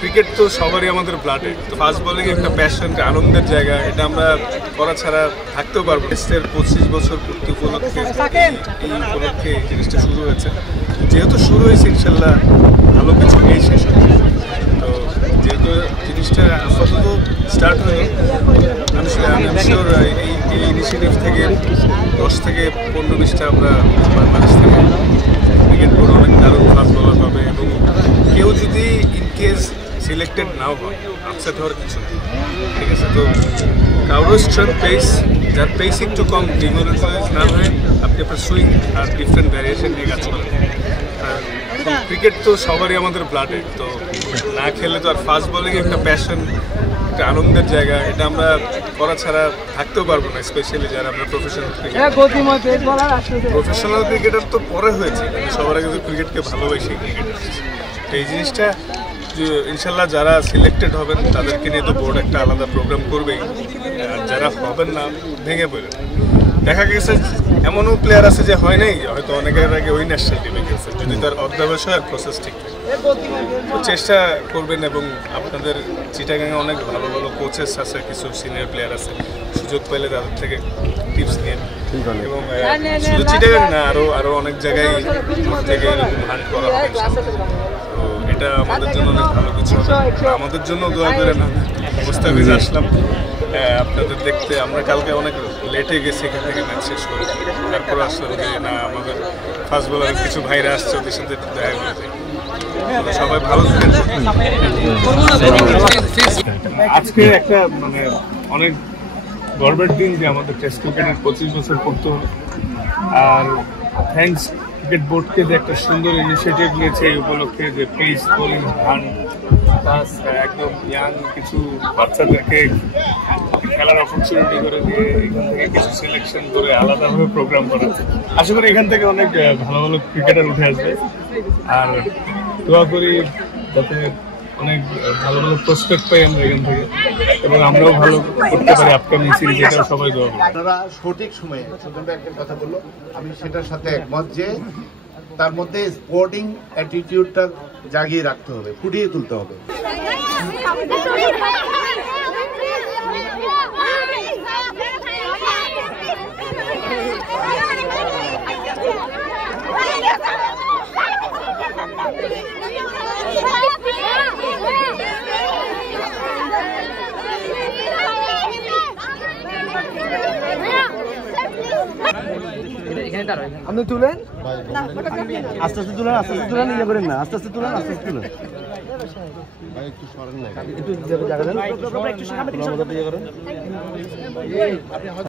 Cricket তো সবারই আমাদের ব্লাডে। তো ফাস্ট বোলিং একটা প্যাশন, আনন্দের জায়গা, এটা আমরা করা ছাড়া থাকতেও পারবো। টেস্টের 25 বছর পূর্তি উপলক্ষে এই জিনিসটা শুরু হয়েছে। যেহেতু শুরু হয়েছে, ইনশাল্লাহ ভালো কিছু নিয়েই শেষ হবে। তো যেহেতু জিনিসটা আপাতত স্টার্ট হলো, আমি শিওর এই ইনিশিয়েটিভ থেকে 10 থেকে 15-20টা আমরা বাংলাদেশ থেকে ক্রিকেট বোর্ড অনেক দারুণ ফাস্ট বোলার পাবে। এবং কেউ যদি ইনকেস সিলেক্টেড নাও হয়, আপসেট হওয়ার কিছু নেই, ঠিক আছে? তো কারোর স্ট্রেংথ পেস, যার পেস একটু কম, ডিমোরালাইজ না হয়ে আপনি আপনার সুইং আর ডিফারেন্ট ভ্যারিয়েশন নিয়ে কাজ করেন। ক্রিকেট তো সবারই আমাদের ব্লাডে। তো না খেলে তো আর ফাস্ট বোলিং একটা প্যাশন, একটা আনন্দের জায়গা, এটা আমরা করা ছাড়া থাকতেও পারবো না। স্পেশালি যারা আমরা প্রফেশনাল ক্রিকেটার তো পরে হয়েছে, কিন্তু সবার আগে তো ক্রিকেটকে ভালোবাসি ক্রিকেটার। তো এই জিনিসটা ইনশাল্লাহ যারা সিলেক্টেড হবেন তাদেরকে নিয়ে তো বোর্ড একটা আলাদা প্রোগ্রাম করবেই। আর যারা হবেন না, ভেঙে পড়েন। দেখা গেছে এমনও প্লেয়ার আছে যে হয় নাই, হয়তো অনেকের আগে ওই ন্যাশনাল টিমে গেছে, যদি তার অধ্যাবস হয় প্রসেস ঠিক থাকে। তো চেষ্টা করবেন। এবং আপনাদের চিটাগাঙে অনেক ভালো ভালো কোচেস আছে, কিছু সিনিয়র প্লেয়ার আছে, সুযোগ পেলে তাদের থেকে টিপস নিয়ে। এবং শুধু চিটাগাং না, আরও অনেক জায়গায় থেকে এরকম হান্ট করা হবে। তো এটা আমাদের জন্য অনেক ভালো কিছু হবে। আমাদের জন্য দোয়া করেন। মুস্তাফিজ আসলাম আপনাদের দেখতে। আমরা কালকে অনেক লেটে গেছি এখান থেকে ম্যাচ শেষ করে, তারপর আসলাম যে না, আমাদের ফাস্ট বোলারের কিছু ভাইরা আসছে, ওদের সাথে দেখা করে যাই। সবাই ভালো থাকেন। আজকে একটা মানে অনেক গর্বের দিন যে আমাদের টেস্ট ক্রিকেটের 25 বছর পড়তে হলো। আর থ্যাঙ্কস ক্রিকেট বোর্ডকে যে একটা সুন্দর ইনিশিয়েটিভ নিয়েছে এই উপলক্ষে, যে পেস বোলিং হান প্লাস একদম ইয়াং কিছু বাচ্চাদেরকে খেলার অপরচুনিটি করে দিয়ে এখান থেকে কিছু সিলেকশন করে আলাদাভাবে প্রোগ্রাম করা। আশা করি এখান থেকে অনেক ভালো ভালো ক্রিকেটার উঠে আসবে। আর দোয়া করি যাতে অনেক ভালো ভালো প্রসপেক্ট পাই আমরা এখান থেকে, এবং আমরাও ভালো করতে পারি আপকামিং সিরিজ। এটাও সবাই দোয়া করি। আপনারা সঠিক সময়ে ছোটন একটা কথা বললো, আমি সেটার সাথে একমত যে তার মধ্যে স্পোর্টিং অ্যাটিটিউডটা জাগিয়ে রাখতে হবে, ফুটিয়ে তুলতে হবে। আপনি তুলেন, আস্তে আস্তে তুলেন, আস্তে আস্তে তুলেন, ইয়ে করেন না, আস্তে আস্তে তুলেন, আস্তে আস্তে তুলেন। একটু সরেন না, একটু জায়গা দেন।